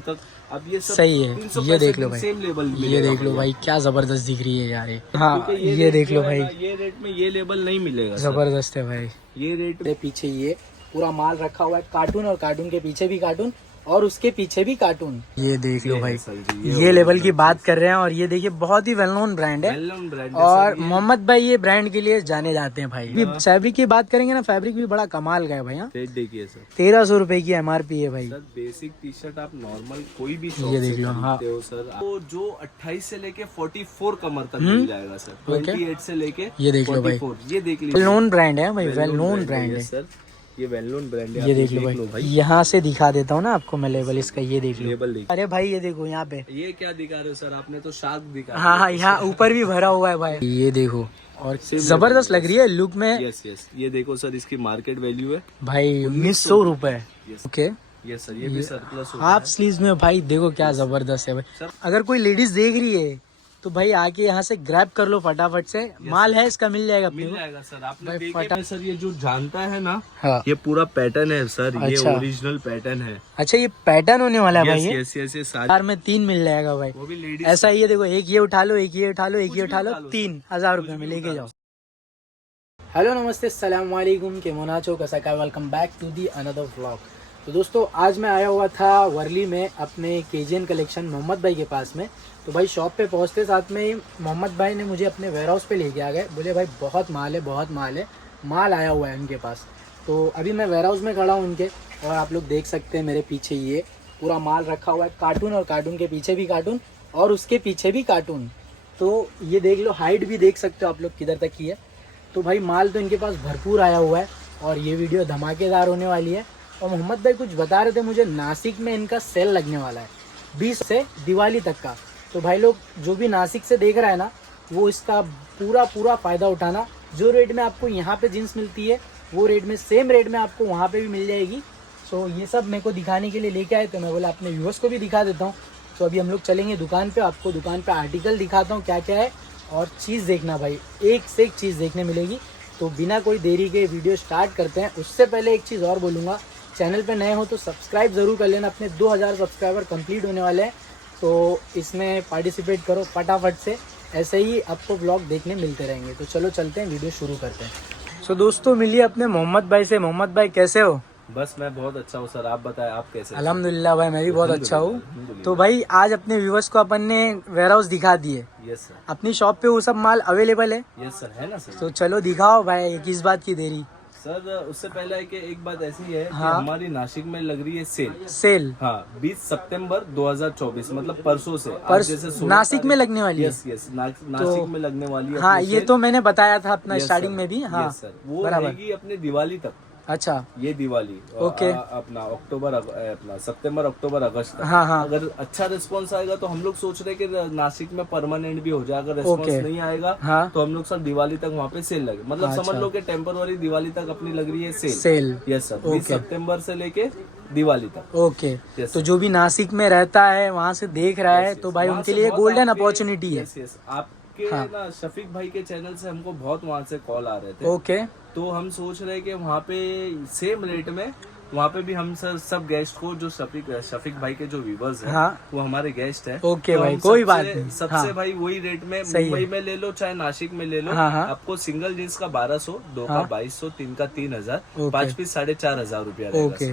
तक। अब ये सब सही है। ये देख लो भाई, सेम लेबल, ये देख लो भाई, क्या जबरदस्त दिख रही है यार ये। हाँ ये देख लो भाई, ये रेट में ये लेबल नहीं मिलेगा, जबरदस्त है भाई। ये रेट पीछे ये पूरा माल रखा हुआ है, कार्टून, और कार्टून के पीछे भी कार्टून, और उसके पीछे भी कार्टून। ये देख लो भाई, ये लेवल की बात कर रहे हैं। और ये देखिए बहुत ही वेल नोन ब्रांड है, और मोहम्मद भाई ये ब्रांड के लिए जाने जाते हैं भाई। फैब्रिक की बात करेंगे ना, फैब्रिक भी बड़ा कमाल का है भाई। देखिए सर, 1300 रुपए की MRP है भाई। सर बेसिक टी शर्ट आप नॉर्मल कोई भी ये देख लो। हाँ हो सर, वो जो 28 से लेके 44 कमर तक मिल जाएगा सर, 28 से लेके ये देख लो भाई, ये देख लीजिए, वेल नोन ब्रांड है भाई, वेल नोन ब्रांड है सर, ये वेल नोन ब्रांड है। ये देख लो भाई, यहाँ से दिखा देता हूँ ना आपको मैं लेवल इसका। ये देख लो लेबल देखिए। अरे भाई ये देखो यहाँ पे, ये क्या दिखा रहे हो सर, आपने तो शार्क दिखा। हाँ यहाँ ऊपर भी भरा हुआ है भाई। ये देखो, और जबरदस्त लग रही है लुक में। यस यस, ये देखो सर, इसकी मार्केट वैल्यू है भाई 1900 रुपए। ओके यस सर, ये भी सरप्लस हाफ स्लीव्स में भाई, देखो क्या जबरदस्त है भाई। अगर कोई लेडीज देख रही है तो भाई आके यहाँ से ग्रैब कर लो फटाफट से। माल है इसका, मिल जाएगा, मिल जाएगा सर। आपने भाई देखा सर, ये जो जानता है ना, हाँ। ये पूरा पैटर्न है सर, ये अच्छा। ओरिजिनल पैटर्न है। अच्छा ये पैटर्न होने वाला है भाई। ये यस यस यस, चार में 3 मिल जाएगा भाई, वो भी लेडीज। ऐसा ही है देखो, एक ये उठा लो, एक ये उठा लो, एक ये उठा लो, 3000 रुपए में लेके जाओ। हेलो नमस्ते, अस्सलाम वालेकुम, केमन आछो, कैसा का, welcome back to the another vlog. तो दोस्तों आज मैं आया हुआ था वर्ली में अपने केजीएन कलेक्शन मोहम्मद भाई के पास में। तो भाई शॉप पे पहुंचते साथ में ही मोहम्मद भाई ने मुझे अपने वेयर हाउस पे लेके आ गए। बोले भाई बहुत माल है, बहुत माल है, माल आया हुआ है उनके पास। तो अभी मैं वेयर हाउस में खड़ा हूँ उनके, और आप लोग देख सकते हैं मेरे पीछे ये पूरा माल रखा हुआ है, कार्टून, और कार्टून के पीछे भी कार्टून, और उसके पीछे भी कार्टून। तो ये देख लो, हाइट भी देख सकते हो आप लोग किधर तक की है। तो भाई माल तो इनके पास भरपूर आया हुआ है, और ये वीडियो धमाकेदार होने वाली है। और मोहम्मद भाई कुछ बता रहे थे मुझे, नासिक में इनका सेल लगने वाला है 20 से दिवाली तक का। तो भाई लोग जो भी नासिक से देख रहा है ना, वो इसका पूरा फ़ायदा उठाना। जो रेट में आपको यहाँ पे जीन्स मिलती है, वो रेट में, सेम रेट में आपको वहाँ पे भी मिल जाएगी। सो ये सब मेरे को दिखाने के लिए लेके आए, तो मैं बोला अपने व्यूअर्स को भी दिखा देता हूँ। तो अभी हम लोग चलेंगे दुकान पे, आपको दुकान पे आर्टिकल दिखाता हूँ क्या क्या है, और चीज़ देखना भाई, एक से एक चीज़ देखने मिलेगी। तो बिना कोई देरी के वीडियो स्टार्ट करते हैं। उससे पहले एक चीज़ और बोलूँगा, चैनल पे नए हो तो सब्सक्राइब ज़रूर कर लेना। अपने 2000 सब्सक्राइबर कंप्लीट होने वाले हैं, तो इसमें पार्टिसिपेट करो फटाफट से। ऐसे ही आपको ब्लॉग देखने मिलते रहेंगे। तो चलो चलते हैं, वीडियो शुरू करते हैं। सो दोस्तों मिलिए अपने मोहम्मद भाई से। मोहम्मद भाई कैसे हो? बस मैं बहुत अच्छा हूँ सर, आप बताएं आप कैसे? अल्हम्दुलिल्लाह भाई, मैं भी बहुत अच्छा हूँ। तो भाई आज अपने व्यूवर्स को अपन ने वेयर हाउस दिखा दिए। यस सर, अपनी शॉप पे वो सब माल अवेलेबल है। यस सर, है ना सर? तो चलो दिखाओ भाई, किस बात की देरी। सर उससे पहले है कि एक बात ऐसी है कि हाँ। हमारी नासिक में लग रही है सेल। हाँ, 20 सितंबर 2024 मतलब परसों से। आज जैसे नासिक में लगने वाली है। यस यस, नासिक में लगने वाली है। हाँ ये तो मैंने बताया था अपना स्टार्टिंग में भी। हाँ सर, वो रहेगी अपने दिवाली तक। अच्छा, ये दिवाली ओके। अपना अपना सितंबर अक्टूबर अगस्त तक। हाँ। अगर अच्छा रिस्पांस आएगा तो हम लोग सोच रहे हैं कि नासिक में परमानेंट भी हो जाए। अगर रिस्पांस नहीं आएगा हाँ। तो हम लोग सर दिवाली तक वहाँ पे सेल लगे, मतलब अच्छा। समझ लो कि टेम्पररी दिवाली तक अपनी लग रही है सेल। यस सर, 20 सितंबर से लेके दिवाली तक। ओके, तो जो भी नासिक में रहता है, वहाँ से देख रहा है, तो भाई उनके लिए गोल्डन अपॉर्चुनिटी है। यस, आपके ना शफीक भाई के चैनल से हमको बहुत वहाँ से कॉल आ रहे थे। ओके, तो हम सोच रहे हैं कि वहाँ पे सेम रेट में, वहाँ पे भी हम सब गेस्ट को, जो शफीक भाई के जो व्यूवर्स हैं, हाँ। वो हमारे गेस्ट हैं। ओके तो भाई, कोई बात नहीं। सबसे भाई वही रेट में, मुंबई में ले लो चाहे नासिक में ले लो, हाँ। आपको सिंगल जींस का 1200, 2 का 2200, 3 का 3000, 5 पीस 4500 रुपया रहेगा। ओके,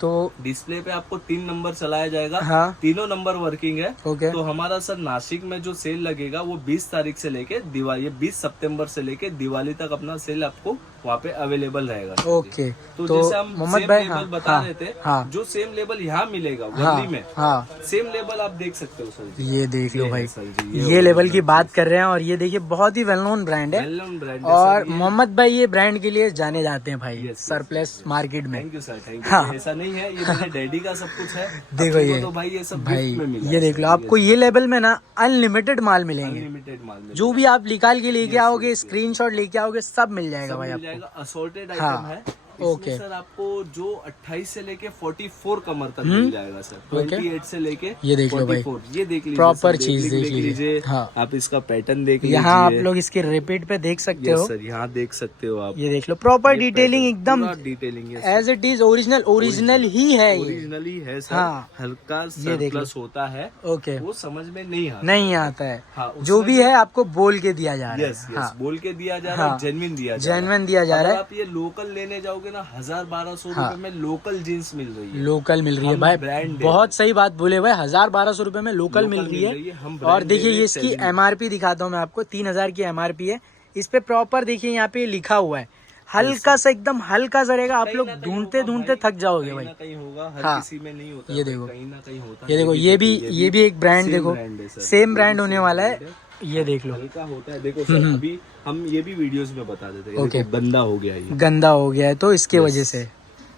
तो डिस्प्ले पे आपको 3 नंबर चलाया जाएगा। हाँ। तीनों नंबर वर्किंग है। ओके। तो हमारा सर नासिक में जो सेल लगेगा वो 20 तारीख से लेके दिवाली, 20 सितंबर से लेके दिवाली तक अपना सेल आपको वहाँ पे अवेलेबल रहेगा। ओके, तो जैसे हम मोहम्मद सेम भाई लेबल बता रहे थे, हाँ। जो सेम लेबल यहाँ मिलेगा वर्ली में, हाँ, सेम लेबल आप देख सकते हो सर जी। ये देख लो भाई, सर जी, ये लेवल की बात कर रहे हैं। और ये देखिए बहुत ही वेल नोन ब्रांड है, वेल नोन ब्रांड। और मोहम्मद भाई ये ब्रांड के लिए जाने जाते हैं भाई, सरप्लस मार्केट में। Thank you sir, thank you. ऐसा नहीं है, ये मेरे डैडी का सब कुछ है। देखो ये तो भाई ये सब भाई, गिफ्ट में मिला ये देख लो, आपको ये लेवल में ना अनलिमिटेड माल मिलेंगे। अनलिमिटेड माल में जो भी आप निकाल के लेके आओगे, स्क्रीनशॉट लेके आओगे, सब मिल जाएगा भाई आपको। असॉर्टेड आइटम है। ओके। इसमें सर आपको जो 28 से लेके 44 कमर तक मिल जाएगा सर। 28 से लेके ये देख लो भाई, 44, ये देख लीजिए प्रॉपर सर, चीज देख लीजिए। लीजिए। हाँ, आप इसका पैटर्न देख लीजिए। यहाँ आप लोग इसके रिपीट पे देख सकते हो। सर यहाँ देख सकते हो आप, ये देख लो प्रॉपर डिटेलिंग एकदम detailing as it is original ही है ये। ओरिजिनली है सर। हाँ। हल्का ये देख लो। सरप्लस होता है, ओके, वो समझ में नहीं आता। नहीं आता है। हाँ, जो उसमें भी है आपको बोल के दिया जा रहा यस है। यस हाँ, बोल के दिया जा रहा है, हाँ। जेन्युइन दिया जा रहा है। जेन्युइन दिया जा रहा अगर है। आप ये लोकल लेने जाओगे ना 1000-1200 हाँ। रुपए में लोकल जींस मिल रही है। लोकल मिल रही है हम भाई, brand दे बहुत सही बात बोले भाई। 1000-1200 रुपए में लोकल लोकल मिल रही मिल है। रही है, हम और brand देखिए दे ये इसकी selling। MRP दिखाता हूँ मैं आपको, 3000 की MRP है। इस पे प्रॉपर देखिए यहाँ पे लिखा हुआ है, हल्का सा एकदम हल्का सा रहेगा। आप कहीं लोग ना कहीं ढूंढते होगा ढूंढते भाई, थक जाओगे कहीं भाई। ना कहीं होगा, हर हाँ। किसी में नहीं होता ये भाई, देखो, कहीं ना कहीं होता ये है। देखो, ये भी एक ब्रांड same देखो, brand है सर। सेम ये ब्रांड भी होने same वाला है। brand ये देख लो, हल्का होता है। देखो सर, अभी हम ये भी वीडियोस में बता देते हैं। ओके। देखो, गंदा हो गया ये, गंदा हो गया है तो इसके वजह से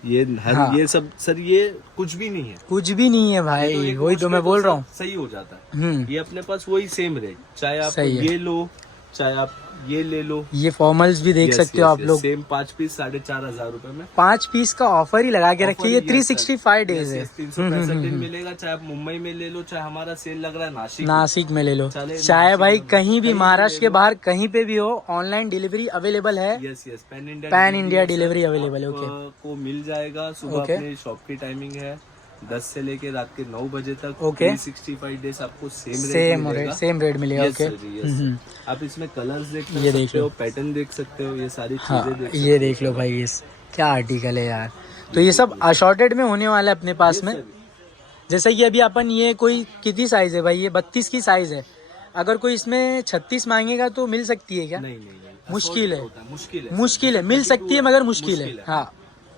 ये हर हाँ। ये सब सर, ये कुछ भी नहीं है। कुछ भी नहीं है ये भाई, एक वही wash तो मैं पे बोल सर रहा हूँ। सही हो जाता है। ये अपने पास वही सेम रेट, चाहे आप सही है। ये लो, चाहे आप ये ले लो। ये फॉर्मल्स भी देख सकते हो आप लोग। सेम 5 पीस 4500 रुपए में। 5 पीस का ऑफर ही लगा के रखिए। ये 365 डेज है। 365 दिन मिलेगा, चाहे आप मुंबई में ले लो, चाहे हमारा सेल लग रहा है नासिक में ले लो, चले चाहे नासिक भाई में कहीं भी कहीं महाराष्ट्र ले के लो। बाहर कहीं पे भी हो, ऑनलाइन डिलीवरी अवेलेबल है। Yes yes, pan pan India है, डिलीवरी सर। अवेलेबल है। आप, ओके, को मिल जाएगा। सुबह ओके। अपने शॉप की टाइमिंग है 10 से लेके रात के 9 बजे तक। ओके। 365 डेज आपको सेम सेम रेट मिलेगा। Yes, ओके, sir जी, yes, sir। आप इसमें कलर्स देख ये देख सकते लो। हो, पैटर्न देख सकते हो, ये सारी हाँ, चीजें देख ये देख लो भाई, इस क्या आर्टिकल है यार। तो ये सब अशॉर्टेड में होने वाला है अपने पास में। जैसे कि अभी अपन ये कोई कितनी साइज है भाई, ये 32 की साइज है। अगर कोई इसमें 36 मांगेगा तो मिल सकती है क्या? नहीं, मुश्किल है, मुश्किल है, मुश्किल है। मिल सकती है मगर मुश्किल है। हाँ,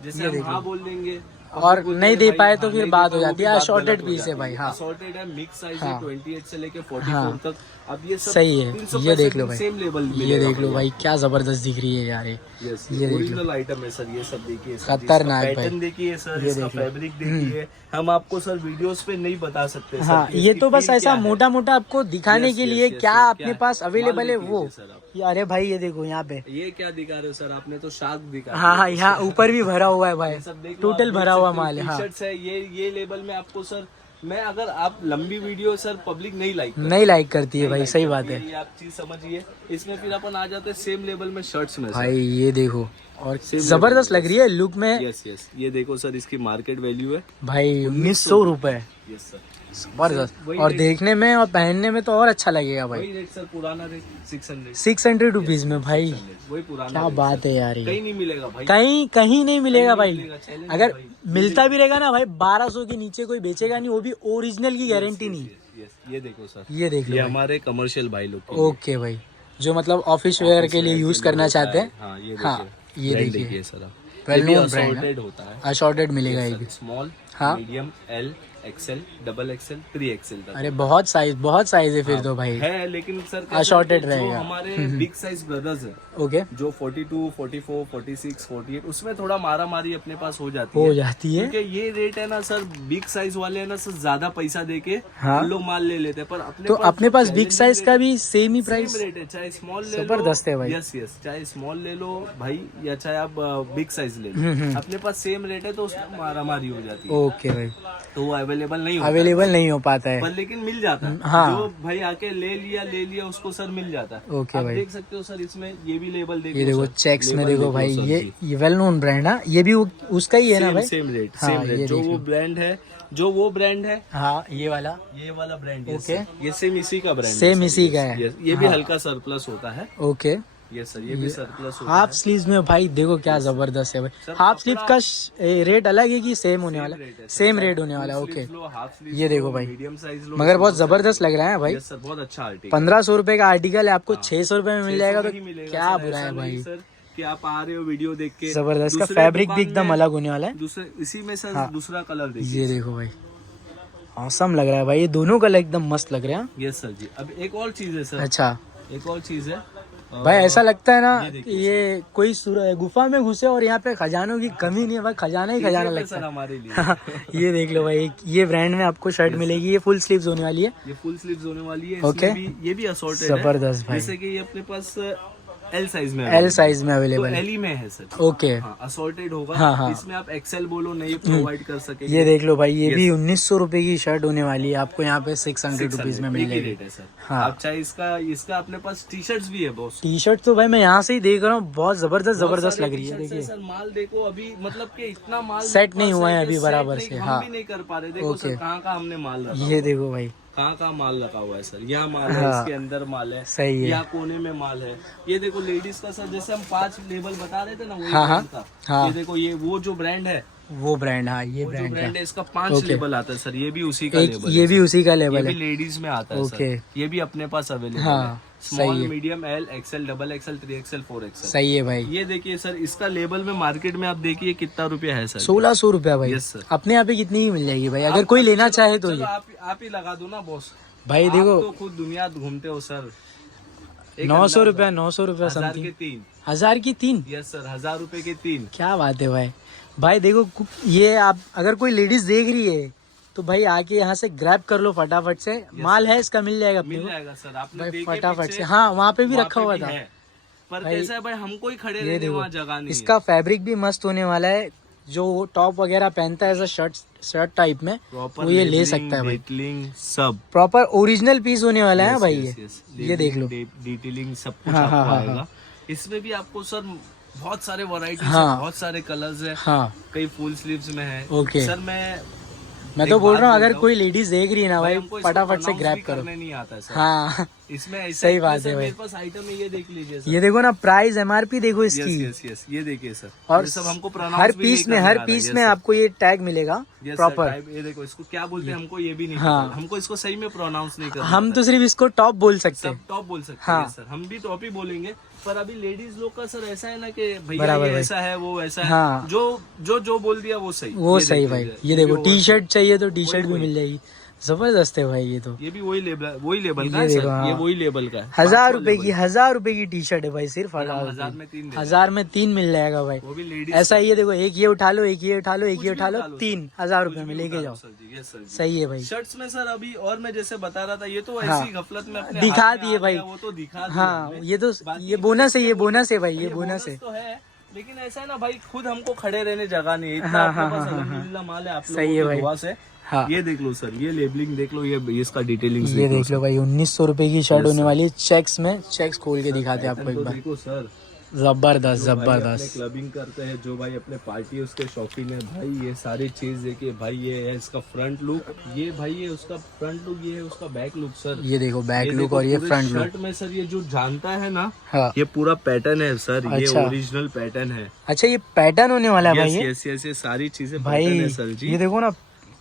जैसे हम हाँ बोल देंगे और नहीं दे पाए तो फिर बात हो जाती है। अशॉर्टेड पीस है भाई। हाँ, असॉर्टेड है, मिक्स साइज है, हाँ। 28 से लेके 44 हाँ। तक। अब ये सब सही है। 365 ये देख लो भाई, सेम लेवल ये देख लो भाई, क्या जबरदस्त दिख रही है यार ये। यस, ये देख लो, ओरिजिनल आइटम है सर। ये सब देखिए सर, खतरनाक भाई। पैटर्न देखिए सर, ये इसका देख लो। फैब्रिक देखिए। हम आपको सर वीडियोस पे नहीं बता सकते सर हाँ, कि ये इसकी तो बस feel ऐसा क्या है। मोटा मोटा आपको दिखाने Yes, के yes, लिए yes, क्या yes, अपने क्या पास अवेलेबल है माल देख वो। लीजिए सर आप। अरे भाई ये देखो यहाँ पे, ये क्या दिखा रहे हो सर, आपने तो शार्क दिखा हाँ हाँ, यहाँ ऊपर भी भरा हुआ है भाई, ये सब देख लो, टोटल आप भरा देख हुआ सकते हो, माल है। हाँ, टी-शर्ट्स है। ये लेबल में आपको सर, मैं अगर आप लंबी वीडियो सर पब्लिक नहीं लाइक नहीं लाइक करती है भाई, सही बात है ये आप चीज समझिए। इसमें फिर अपन आ जाते हैं सेम लेवल में शर्ट्स में भाई। ये देखो, और Same जबरदस्त level लग रही है लुक में यस यस। ये देखो सर, इसकी मार्केट वैल्यू है भाई 1900 रुपए। Yes sir. जबरदस्त, वही और रेट- देखने में और पहनने में तो और अच्छा लगेगा भाई। वही रेट सर, पुराना रेट 600। 600 रुपीज में भाई, वही पुराना क्या rate बात है यार। ये कहीं नहीं मिलेगा भाई, कहीं कहीं नहीं मिलेगा नहीं भाई। मिलेगा, challenge अगर भाई। मिलता भी रहेगा ना भाई, 1200 के नीचे कोई बेचेगा नहीं, वो भी ओरिजिनल की गारंटी नहीं। यस, ये देखो सर, ये देख ये लो भाई। हमारे कमर्शियल भाई लोग के लिए। ओके भाई, जो मतलब ऑफिस वेयर के लिए यूज करना चाहते हैं। हाँ, ये हाँ, देखिए, ये brand देखिए, सर आप। Well ये भी known brand है। assorted होता है। अशॉर्टेड मिलेगा ये भी। स्मॉल, हाँ। Medium, L, XL, double XL, 3XL तक अरे बहुत साइज है फिर तो भाई। है, लेकिन सर कैसा Assorted है कि जो रहेगा। हमारे बिग साइज ब्रदर्स है, ओके, जो 42, 44, 46, 48, उसमें थोड़ा मारा मारी अपने पास हो जाती हो है। जाती है। क्योंकि ये रेट है ना सर, बिग साइज वाले है ना सर, ज्यादा पैसा देके हाँ। हम लोग माल ले लेते हैं, पर अपने तो अपने पास बिग challenging साइज rate का है, भी सेम ही सेम प्राइस। रेट है। चाहे स्मॉल ले लो, जबरदस्त है भाई। यस यस, चाहे स्मॉल ले लो भाई, या चाहे आप बिग साइज ले लो, अपने पास सेम रेट है, तो उसमें मारा मारी हो जाती है, ओके भाई, तो वो अवेलेबल नहीं होता है। अवेलेबल नहीं हो पाता है। पर लेकिन मिल जाता है। हाँ। जो भाई आके ले लिया उसको सर मिल जाता है। ओके आप भाई। देख सकते हो सर, इसमें ये भी लेबल देखो, ये देखो सर, चेक्स में लेबल देखो भाई, सर ये जी। वेल नोन ब्रांड है। ये भी उसका ही है ना भाई। सेम रेट, हाँ, सेम ये रेट। जो देख वो लो। ब्रांड है, जो वो ब्रांड है, हाँ, ये वाला ये वाला ब्रांड, ओके। ये सेम इसी का ब्रांड, सेम इसी का है। ये भी हाँ। हल्का सरप्लस होता है। ओके। ये सर, ये भी सरप्लस होता हाफ है। स्लीव्स में भाई देखो क्या जबरदस्त है भाई। सर, हाफ स्लीव कपड़ा- का रेट अलग है कि सेम होने वाला? रेट है सर। सेम चाहे रेट होने वाला है। full ओके, sleeves लो, हाफ स्लीव्स ये देखो लो, भाई, मीडियम साइज लो, मगर बहुत small जबरदस्त size लग रहा है भाई। लो। यस सर, बहुत अच्छा आर्टिकल। 1500 रुपए का आर्टिकल है, आपको 600 रुपए में मिल जाएगा, तो 600 में ही मिलेगा क्या सर, बुरा ऐसा है नहीं भाई। सर कि आप आ रहे हो वीडियो देख के, जबरदस्त का दूसरे फैब्रिक भी दुकान एकदम में- अलग होने वाला है। दूसरे इसी में सर हाँ। दूसरा कलर देखिए। ये देखो भाई, औसम लग रहा है भाई, ये दोनों कलर एकदम मस्त लग रहे हैं। यस सर जी। अब एक और चीज है सर, अच्छा एक और चीज है भाई, ऐसा लगता है ना ये देखिए कि ये कोई गुफा में घुसे और यहाँ पे खजानों की कमी नहीं है भाई, खजाना ही खजाना लगता सर है। हमारे लिए। ये देख लो भाई, ये ब्रांड में आपको शर्ट मिलेगी, ये फुल स्लीव्स होने वाली है। ये फुल स्लीव्स होने वाली है। ओके। इसमें भी ये भी असॉर्टेड है। जबरदस्त भाई। जैसे कि ये अपने पास एल साइज में एल साइज में तो अवेलेबल है। एल ही में है सर। ओके, हाँ असॉर्टेड होगा। हाँ, हाँ। इसमें आप एक्सेल बोलो नहीं प्रोवाइड कर सकेंगे। ये देख लो भाई, ये Yes. भी 1900 रुपए की शर्ट होने वाली है, आपको यहाँ पे 600 रुपीज में मिल एक ही जाएगी। रेट है सर। हाँ। आप चाहे इसका अपने पास टी शर्ट्स भी है बॉस। टी शर्ट तो भाई मैं यहाँ से ही देख रहा हूँ, बहुत जबरदस्त बहुत जबरदस्त सारे लग रही है। t-shirts देखिए सर, माल देखो अभी मतलब कि इतना माल सेट नहीं बस हुआ है कि अभी सेट बराबर नहीं- से। हम हाँ, भी नहीं कर पा रहे। देखो ओके। सर कहाँ हमने माल रखा ये हुआ है। देखो भाई, कहाँ माल रखा हुआ है सर। यहाँ माल है, हाँ। इसके अंदर माल है, सही है। यहाँ कोने में माल है। ये देखो लेडीज का सर, जैसे हम 5 लेबल बता रहे थे ना, वही हाँ, हाँ, ब्रांड था। हाँ। ये देखो ये वो जो ब्रांड है, वो ब्रांड, हाँ ये वो जो ब्रांड ब्रांड का है इसका 5 ओके। लेबल आता है सर। ये भी उसी का एक, लेबल ये है भी सर। उसी का ये लेवल भी है। लेडीज में आता है ओके। सर। ये भी अपने पास अवेलेबल हाँ, है। सही स्मॉल, है। Medium, L, XL, double XL, 3XL, 4XL। सही है भाई। ये देखिए सर, इसका लेबल में मार्केट में आप देखिए कितना रुपया है सर। 1600 रुपया भाई। Yes, sir. अपने यहाँ पे कितनी की मिल जाएगी भाई, अगर आप- कोई लेना चलो- चाहे तो चलो ये आप ही लगा दो ना बॉस। भाई आप देखो, तो खुद दुनिया घूमते हो सर। 900 रुपया, 900 रुपया 1000 के समथिंग। 3। 1000 की 3, यस सर, 1000 रुपए के 3। क्या बात है भाई। भाई देखो, ये आप अगर कोई लेडीज देख रही है तो भाई आके यहाँ से ग्रैब कर लो फटाफट से। माल है इसका, मिल जाएगा अपने मिल को जाएगा सर। आपने भाई देखे फटाफट पीछे, से। हाँ, वहाँ पे भी वहाँ रखा पे हुआ भी था है। पर भाई, कैसा है भाई, हमको ही खड़े ये रहने देखो, वहाँ जगह नहीं इसका फैब्रिक भी मस्त होने वाला है। जो टॉप वगैरह पहनता है ऐसा शर्ट टाइप में, प्रॉपर वो ये ले सकता है भाई। डिटेलिंग सब प्रॉपर ओरिजिनल पीस होने वाला है भाई ये। ये देख लो, डिटेलिंग सब कुछ हाँ, आपको हाँ, हाँ, आएगा। इसमें भी आपको सर बहुत सारे वैरायटीज हाँ। है, बहुत सारे कलर्स है। हाँ कई फुल स्लीव्स में है। ओके। सर मैं तो एक बोल बात रहा हूँ, अगर बोलता हूँ, कोई लेडीज देख रही है ना भाई, हमको इसको फटाफट से pronounce ग्रैब भी करो। करने नहीं आता है सर। हाँ इसमें ऐसा सही है कि बात सर है भाई। मेरे पास आइटम है, ये देख लीजिए सर। ये देखो ना, प्राइस MRP देखो इसकी। यस यस, ये देखिए सर। और ये सब हमको हर pronounce भी पीस नहीं में, करने हर आ रहा है। पीस Yes, में sir. आपको ये टैग मिलेगा Yes, sir, प्रॉपर। type- ये देखो, इसको क्या बोलते हैं हमको ये भी नहीं हाँ। पता। हमको इसको सही में प्रोनाउंस नहीं करना हम आता तो सिर्फ इसको टॉप बोल सकते सब हैं। टॉप बोल सकते हाँ। हैं सर। हम भी टॉप ही बोलेंगे। पर अभी लेडीज लोग का सर ऐसा है ना कि भैया बराबर ये भाई। ऐसा है, वो ऐसा है। हाँ। जो बोल दिया वो सही। वो ये सही देख भाई। लीजिए। ये देखो, भी टी शर्ट चाहिए तो टी शर्ट भी वही। मिल जाएगी। जबरदस्त है भाई ये तो। ये भी वही लेबल का ये है देखो, सर। हाँ। ये वही लेबल का है। 1000 रुपए की, 1000 रुपए की टी शर्ट है भाई, सिर्फ 1000 1000 में 3 1000 में 3 मिल जाएगा भाई। वो भी लेडीज ऐसा ही है, देखो, एक ये उठा लो, एक ये उठा लो, एक कुछ ये भी उठा लो, उठा लो, 3000 रुपए में लेके जाओ। सर जी। यस सर जी। सही है भाई। शर्ट्स में सर अभी और मैं जैसे बता रहा था, ये तो हाँ। ऐसी गफलत में अपने दिखा हाथ में दिए आ भाई। गया, वो तो दिखा दिए हाँ, हमने। ये तो बाकी ये बोनस है, ये बोल- बोनस है भाई, ये ये बोनस है। तो है, लेकिन ऐसा है ना भाई, खुद हमको खड़े रहने जगह नहीं है। इतना हाँ, अपने हाँ, पास हाँ, हाँ, अल्हम्दुलिल्लाह माल है आप सही है लोगों भाई। की दुआ से। हाँ, ये देख लो सर, ये लेबलिंग देख लो, ये इसका डिटेलिंग ये देख लो भाई, 1900 रुपए की शर्ट Yes, होने sir. वाली है। चेक्स में, चेक्स खोल के दिखाते हैं आपको एक बार। देखो सर, जबरदस्त जो भाई अपने जबरदस्त। क्लबिंग करते हैं, जो भाई अपने पार्टी उसके शौकीन है भाई, ये सारी चीज देखिए भाई। ये है इसका फ्रंट लुक, ये भाई ये उसका फ्रंट लुक, ये है उसका बैक लुक सर। ये देखो बैक लुक देखो और ये पूरे फ्रंट लुक। शर्ट में सर ये जो जानता है ना, हाँ, ये पूरा पैटर्न है सर। ये अच्छा। ओरिजिनल पैटर्न है। अच्छा, ये पैटर्न होने वाला है भाई। ये यस यस, ये सारी चीजें भाई पैटर्न है सर जी। ये देखो ना,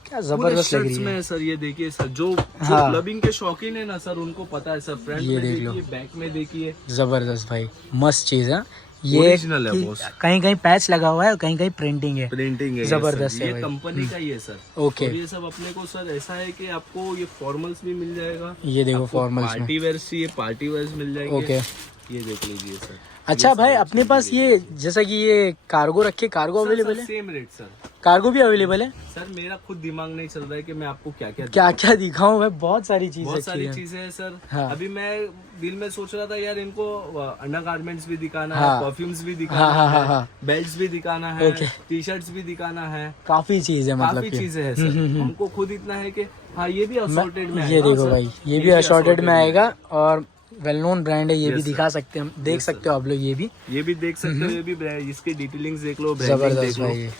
क्या पूरे जबरदस्त लग शर्ट्स रही में है। है सर। ये देखिए सर, जो हाँ। क्लबिंग के शौकीन है ना सर, उनको पता है सर। फ्रंट ये में देख लो। देखिए, बैक में देखिए, जबरदस्त भाई, मस्त चीज है ये। ओरिजिनल है बॉस। कहीं कहीं पैच लगा हुआ है और कहीं कहीं प्रिंटिंग है। प्रिंटिंग है ये जबरदस्त सर। है ये भाई। कंपनी का ही है सर। ओके। और ये सब अपने को सर ऐसा है कि आपको ये फॉर्मल्स भी मिल जाएगा। ये देखो आपको फॉर्मल्स में। पार्टी वेयर चाहिए, पार्टी वेयर मिल जाएंगे। ओके। ये देख लीजिए सर। अच्छा भाई, अपने पास ये जैसा कि ये कार्गो रखे, कार्गो अवेलेबल है? Same rate sir. कार्गो भी अवेलेबल है? सर मेरा खुद दिमाग नहीं चल रहा है कि मैं आपको क्या क्या क्या क्या दिखाऊं भाई, बहुत सारी चीजें बहुत अच्छी सारी हैं। चीजें हैं सर। हाँ। अभी मैं दिल में सोच रहा था यार, इनको अंडर गारमेंट्स भी दिखाना हाँ। है, परफ्यूम्स भी हाँ, दिखाना हाँ, हाँ, है, हाँ। बेल्ट्स भी दिखाना है, ओके। टी शर्ट्स भी दिखाना है। काफी चीज है मतलब काफी कि। चीजें हैं सर। हमको खुद इतना है कि हाँ, ये भी असॉर्टेड में ये आएगा, देखो सर। भाई, ये भी असॉर्टेड में है। आएगा और वेल नोन ब्रांड है। ये भी Yes, दिखा सकते हैं हम, देख Yes, sir. सकते हो आप लोग। ये भी ये भी देख सकते हो, ये भी इसकी डिटेलिंग्स देख लो, ब्रांडिंग देख जबरदस्त लो। भाई ये।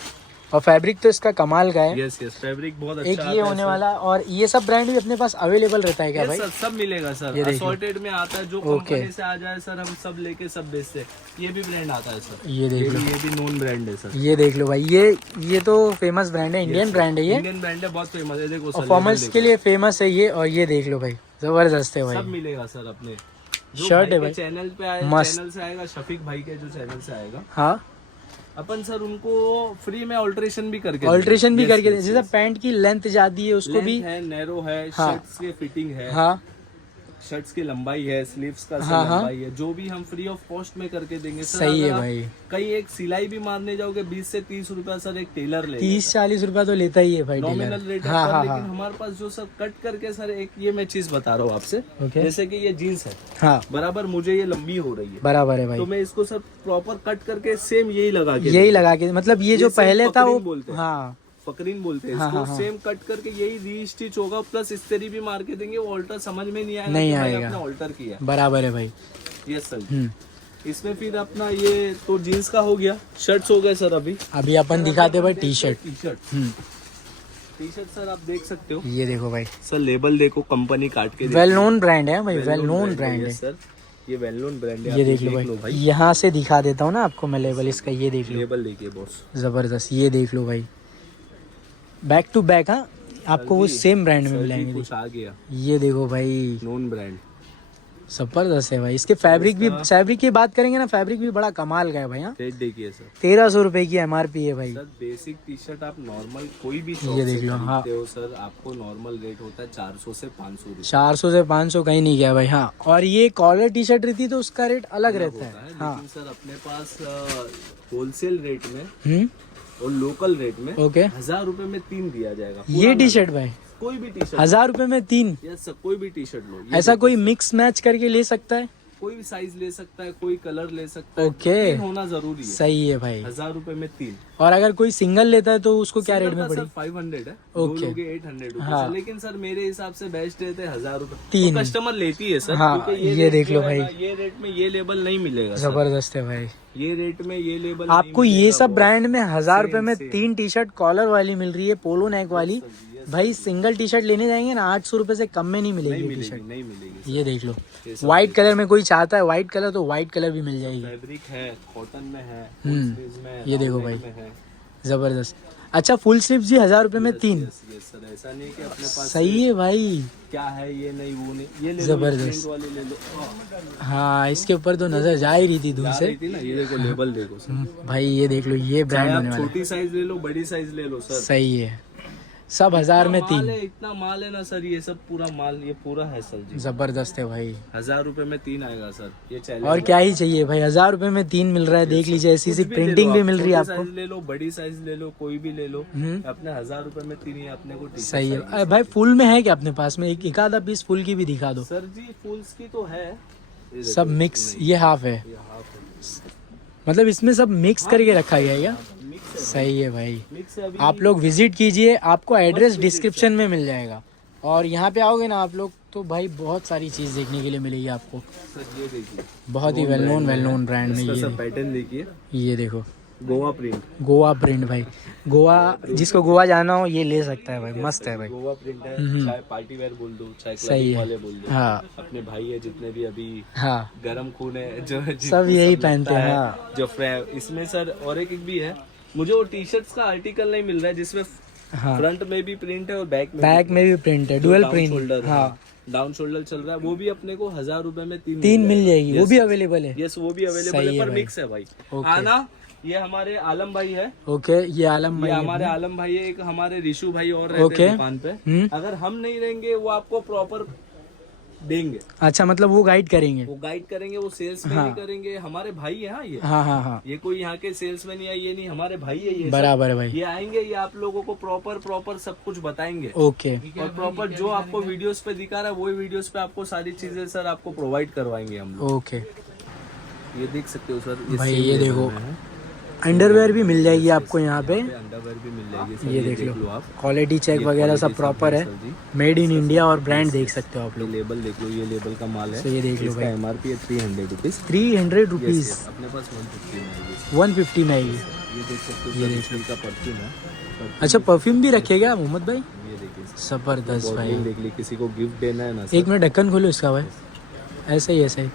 और फैब्रिक तो इसका कमाल का है। यस यस, फैब्रिक बहुत अच्छा एक आता ये है होने सर। वाला, और ये सब ब्रांड भी अपने पास अवेलेबल रहता है क्या Yes, भाई? सर, सब मिलेगा सर। ये देखो। असॉर्टेड में आता है, जो ओके। कंपनी से आ जाए सर, हम सब लेके सब बेचते हैं। ये भी ब्रांड आता है सर। ये देख लो, ये भी नॉन ब्रांड है सर। ये देख लो भाई, ये तो फेमस ब्रांड है, इंडियन ब्रांड है ये। इंडियन ब्रांड है, बहुत फेमस है। देखो सर, परफॉर्मेंस लेवल के देखो। लिए फेमस है ये। और ये देख लो भाई, जबरदस्त है सब भाई। मिलेगा सर अपने शर्ट है भाई, चैनल पे आए, मस्त। चैनल से आएगा, शफीक भाई के जो चैनल से आएगा, हाँ, अपन सर उनको फ्री में ऑल्ट्रेशन भी करके ऑल्ट्रेशन भी Yes, करके yes, जैसे yes. पैंट की लेंथ ज्यादा है उसको भी। Length है, नैरो है, हाँ। शर्ट्स की फिटिंग है। हाँ, शर्ट्स की लंबाई है, स्लीव्स का हाँ, हाँ। लंबाई है, जो भी हम फ्री ऑफ कॉस्ट में करके देंगे सर। सही है अगर आप भाई। कहीं एक सिलाई भी मारने जाओगे 20 से 30 रुपया सर एक टेलर ले 30-40 रुपया तो लेता ही है भाई नॉमिनल टेलर। रेट है। हाँ पर हाँ लेकिन हाँ। हमारे पास जो सर कट करके सर एक ये मैं चीज बता रहा हूँ आपसे, ओके। जैसे कि ये जीन्स है हाँ बराबर, मुझे ये लंबी हो रही है बराबर है भाई। तो मैं इसको सर प्रॉपर कट करके सेम यही लगा के यही लगा के मतलब ये जो सेम पहले था वो फकरीन बोलते हैं। हाँ फकरीन बोलते हैं हाँ, इसको। हाँ, हाँ। सेम कट करके यही रीस्टिच होगा, प्लस इस्त्री भी मार के देंगे, वो ऑल्टर समझ में नहीं आएगा नहीं कि भाई आएगा। आपने ऑल्टर किया है। बराबर है भाई। Yes sir. हम्म। इसमें फिर अपना ये तो जीन्स का हो गया, शर्ट्स हो गए सर। अभी अपन दिखाते भाई T shirt. T shirt. T shirt sir आप देख सकते हो ये देखो भाई, सर, लेबल देखो, कंपनी काट के वेल नोन ब्रांड है भाई, वेल नोन ब्रांड है सर। ये वेल नोन ब्रांड है। ये आप देख लो भाई, यहाँ से दिखा देता हूँ ना आपको मैं लेवल इसका। ये देख लो, लेबल देखिए बॉस, जबरदस्त। ये देख लो भाई, बैक टू बैक। हाँ आपको वो सेम ब्रांड में मिलेंगे। कुछ आ गया। ये देखो भाई, नोन ब्रांड जबरदस्त है भाई। इसके फैब्रिक की बात करेंगे ना, फैब्रिक भी बड़ा कमाल का है भाई। हाँ रेट देखिए सर, 1300 रुपए की MRP है भाई। सर बेसिक टी शर्ट आप नॉर्मल कोई भी ये शॉप देख से लो, हाँ। खरीदते हो सर, आपको नॉर्मल रेट होता है 400 से 500 रुपए। 400 से 500 कहीं नहीं गया भाई। हाँ, और ये कॉलर टी शर्ट रहती तो उसका रेट अलग रहता है। हाँ लेकिन सर अपने पास होलसेल रेट में हम्म, और लोकल रेट में ओके। 1000 रुपए में 3 दिया जाएगा। ये टी शर्ट भाई कोई भी टी शर्ट 1000 रुपए में 3? यस सर, कोई भी टी शर्ट लो। ये ऐसा देखो कोई सर, मिक्स मैच करके ले सकता है? कोई भी साइज ले सकता है, कोई कलर ले सकता है। ओके। 3 होना जरूरी है। सही है भाई। 1000 रुपए में 3। और अगर कोई सिंगल लेता है तो उसको क्या रेट में पड़ी? 500 है, ओके। 800 रुपए हाँ। से। लेकिन सर मेरे हिसाब से बेस्ट रेट है 1000 रुपए। 3 कस्टमर लेती है सर। हाँ, क्योंकि ये रेट देख लो जो है भाई। ना, ये रेट में ये लेबल नहीं मिलेगा सर। जबरदस्त है भाई। ये रेट में ये लेबल आपको नहीं ये मिलेगा, सब वो ब्रांड में 1000 रुपए में same। 3 टी शर्ट कॉलर वाली मिल रही है, पोलो नेक वाली। भाई सिंगल टी शर्ट लेने जाएंगे ना 800 रुपए से कम में नहीं मिलेगी नहीं ये टी मिलेगी, शर्ट। नहीं मिलेगी। ये देख लो, ये सब व्हाइट कलर में कोई चाहता है व्हाइट कलर तो व्हाइट कलर भी मिल जाएगी। फैब्रिक है, कॉटन में है, हम्म, full sleeves में है, ये देखो round भाई। neck में है। जबरदस्त। अच्छा, फुल स्लीव्स भी 1000 रुपए में 3? यस सर, ऐसा नहीं कि अपने पास सही है भाई। क्या है ये नहीं वो नहीं, ये ले लो, जबरदस्त। ये वाली ले लो। हाँ, इसके ऊपर तो नजर जा ही रही थी दूर जा से। रही थी ना, ये देखो लेबल देखो सर। भाई ये देख लो, ये ब्रांड चाहे होने आप वाला छोटी साइज ले लो, बड़ी साइज ले लो है। सर। सही है, सब 1000 में 3। इतना माल है ना सर, ये सब पूरा माल, ये पूरा है सर जी। जबरदस्त है भाई। 1000 रुपए में 3 आएगा सर, ये चैलेंज। और क्या ही चाहिए भाई, 1000 रुपए में 3 मिल रहा है। देख लीजिए, ऐसी सी प्रिंटिंग भी मिल रही है आपको। साइज ले लो, बड़ी साइज ले लो, कोई भी ले लो, हम्म, अपने 1000 रुपए में 3 ही अपने को टी-शर्ट सही है। आएगी। अरे भाई फुल में है क्या अपने पास में? एक आधा पीस फुल की भी दिखा दो। सर जी फुल्स की तो है, ये देखो, सब मिक्स, ये हाफ है ये हाफ है। मतलब इसमें सब मिक्स करके रखा गया है क्या? मिक्स है, सही है भाई। मिक्स है अभी। आप लोग विजिट कीजिए, आपको एड्रेस डिस्क्रिप्शन में मिल जाएगा। और यहाँ पे आओगे ना आप लोग तो भाई बहुत सारी चीज देखने के लिए मिलेगी आपको। सर ये देखिए, बहुत ही वेल नोन ब्रांड में। इसका ये सब पैटर्न देखिए, ये देखो, गोवा प्रिंट। गोवा प्रिंट भाई। गोवा, जिसको गोवा जाना हो ये ले सकता है भाई, मस्त है भाई। गोवा प्रिंट है, चाहे पार्टी वेयर बोल दो, चाहे सही क्लब है। वाले बोल दो। हाँ अपने भाई है जितने भी अभी हाँ, गरम खून है, जो सब यही लगता पहनते हैं। है, हाँ जो इसमें सर और एक भी है, मुझे वो टी शर्ट्स का आर्टिकल नहीं मिल रहा है जिसमें हाँ, फ्रंट में भी प्रिंट है और बैक में भी प्रिंट है, डुअल प्रिंट। हाँ, डाउन शोल्डर चल रहा है, वो भी अपने को 1000 रुपए में 3 मिल जाएगी, वो भी अवेलेबल है। यस, वो भी अवेलेबल सही है, है पर भाई। मिक्स है भाई। ओके। आना, ये हमारे आलम भाई है, ओके, ये आलम ये भाई है। हमारे आलम भाई है, एक हमारे रिशु भाई और रहते ओके। हैं दुकान पे। हम्म, अगर हम नहीं रहेंगे वो आपको प्रॉपर देंगे, अच्छा, मतलब वो गाइड करेंगे। वो गाइड करेंगे, वो सेल्स में हाँ। नहीं करेंगे। हमारे भाई है, हाँ ये हाँ हाँ हाँ, ये कोई यहाँ के सेल्स में नहीं है, ये नहीं, हमारे भाई है ये। बराबर है भाई। ये आएंगे, ये आप लोगों को प्रॉपर सब कुछ बताएंगे, ओके, और प्रॉपर जो आपको वीडियोस पे दिखा रहा है वही वीडियोस पे आपको सारी चीजें सर आपको प्रोवाइड करवाएंगे हम लोग। ओके ये देख सकते हो सर, भाई। ये देखो, अंडरवेयर भी मिल जाएगी आपको यहाँ पे। अंडरवेयर भी मिल जाएगी सर, ये देख लो, आप। क्वालिटी चेक वगैरह सब प्रॉपर है, मेड इन इंडिया, और ब्रांड देख सकते हो आप ये लोग। लेबल देख लो, ये लेबल का माल है। तो ये देख लो इसका भाई, MRP है 300 रुपीज। 300 रुपीज, अपने पास 150 में आएगी। 150 में आएगी। ये देख सकते हो, ये ये देख लो। का परफ्यूम है। अच्छा, परफ्यूम भी रखेगा मोहम्मद भाई? ये देखिए, जबरदस्त भाई। बॉटल देख ली, किसी को गिफ्ट देना है ना सर। एक मिनट, ढक्कन खोलो इसका भाई। ऐसे ही ऐसे ही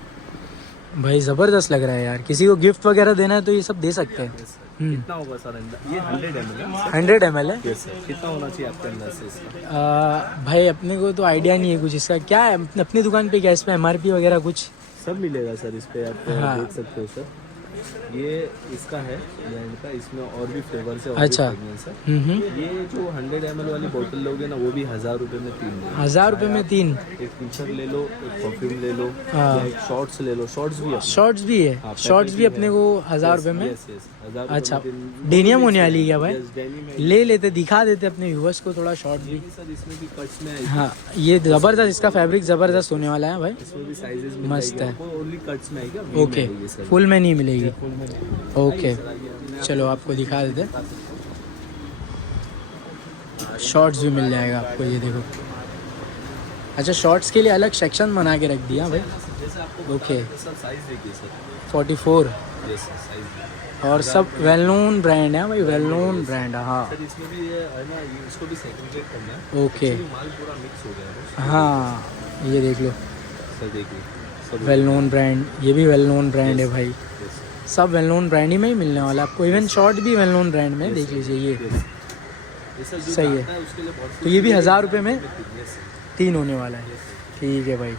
भाई, जबरदस्त लग रहा है यार। किसी को गिफ्ट वगैरह देना है तो ये सब दे सकते हैं। कितना होगा सर अंदर? ये 100 ml है। 100 ml है। Yes sir. कितना होना चाहिए आपके अंदर से इसका? भाई अपने को तो आइडिया नहीं है कुछ इसका, क्या है अपनी दुकान पे, क्या इस पे MRP वगैरह कुछ? सब मिलेगा सर इस पे, आप हाँ। देख सकते हो सर। ये इसका है ब्रांड का, इसमें और भी फ्लेवर से और अच्छा। भी fragrance है। ये जो 100 ml वाली बोतल लोगे ना, वो भी 1000 रुपए में 3 ले लो। 1000 रुपये में 3? एक टी शर्ट ले लो, एक परफ्यूम ले लो, हाँ। या एक शॉर्ट्स ले लो। शॉर्ट्स भी है, शॉर्ट्स भी है? हाँ, शॉर्ट्स भी packaging अपने है। को 1000 रुपये में? यस यस, 1000 रुपए अच्छा, में 3। डेनियम होने वाली है क्या भाई? यस, डेनिम है। ले लेते, दिखा देते अपने व्यूवर्स को थोड़ा शॉर्ट भी। सर इसमें भी कट्स में आएगी। हाँ, ये ज़बरदस्त, इसका फैब्रिक ज़बरदस्त होने वाला है भाई। इसमें भी साइजेस मस्त है। ओनली कट्स में आएगा। ओके, फुल में नहीं मिलेगी? फुल में ओके, चलो आपको दिखा देते। शॉर्ट्स भी मिल जाएगा आपको, ये देखो। अच्छा, शॉर्ट्स के लिए अलग सेक्शन बना के रख दिया भाई। जैसे आपको ओके, सर साइज देखिए सर। 44। Yes sir, size. और सब वेल नोन ब्रांड है भाई, वेल नोन ब्रांड है। हाँ, सर इसमें भी ये है ना, ये इसको भी सेग्रीगेट करना है। ओके, Actually माल पूरा मिक्स हो गया है। हाँ, ये देख लो, सर देखिए सब वेल नोन ब्रांड, ये भी वेल नोन ब्रांड है भाई। Yes, सब वेल नोन ब्रांड ही में ही मिलने वाला है आपको। इवन शॉर्ट भी वेल नोन ब्रांड में, देख लीजिए ये। yes. ये सर जो सही है। आता उसके लिए बहुत तो ये भी 1000 रुपये में Yes, 3 होने वाला है। ठीक है भाई।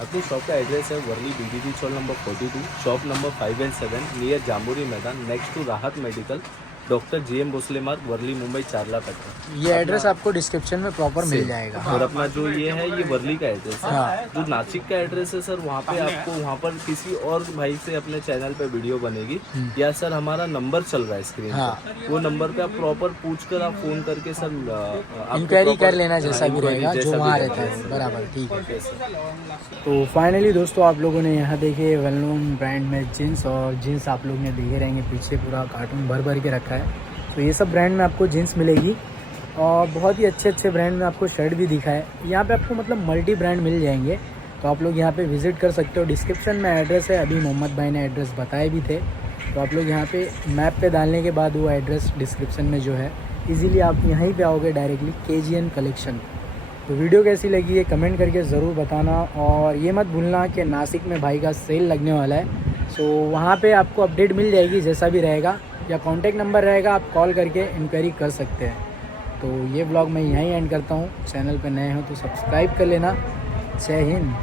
अपनी शॉप का एड्रेस है Worli BDD chawl number 42, shop number 5 and 7 near Jamuri Maidan, next to Rahat medical, doctor GM Bhosle Marg, Worli Mumbai 4,00,000। ये एड्रेस आपको डिस्क्रिप्शन में प्रॉपर मिल जाएगा। और अपना जो ये है, ये वर्ली का एड्रेस है। हाँ। जो नासिक का एड्रेस है सर, वहाँ पे आपको वहाँ पर किसी और भाई से अपने चैनल पे वीडियो बनेगी, या सर हमारा नंबर चल रहा है स्क्रीन हाँ। पे, वो नंबर पे आप प्रॉपर पूछ कर आप फोन करके सर इंक्वायरी कर लेना, जैसा भी रहेगा जो वहाँ रहता है। बराबर, ठीक है। तो फाइनली दोस्तों, आप लोगों ने यहाँ देखे वेल नोन ब्रांड में जीन्स, और जीन्स आप लोग ने देखे रहेंगे पीछे पूरा कार्टून भर भर के रखा है। तो ये सब ब्रांड में आपको जीन्स मिलेगी, और बहुत ही अच्छे अच्छे ब्रांड में आपको शर्ट भी दिखा है। यहाँ पे आपको मतलब मल्टी ब्रांड मिल जाएंगे, तो आप लोग यहाँ पे विज़िट कर सकते हो। डिस्क्रिप्शन में एड्रेस है, अभी मोहम्मद भाई ने एड्रेस बताए भी थे, तो आप लोग यहाँ पे मैप पे डालने के बाद वो एड्रेस डिस्क्रिप्शन में जो है, इजीली आप यहीं पे आओगे डायरेक्टली, KGN कलेक्शन। तो वीडियो कैसी लगी है कमेंट करके ज़रूर बताना, और ये मत भूलना कि नासिक में भाई का सेल लगने वाला है। सो वहाँ पे आपको अपडेट मिल जाएगी जैसा भी रहेगा, या कॉन्टैक्ट नंबर रहेगा, आप कॉल करके इंक्वायरी कर सकते हैं। तो ये ब्लॉग मैं यहीं एंड करता हूँ। चैनल पे नए हो तो सब्सक्राइब कर लेना। जय हिंद।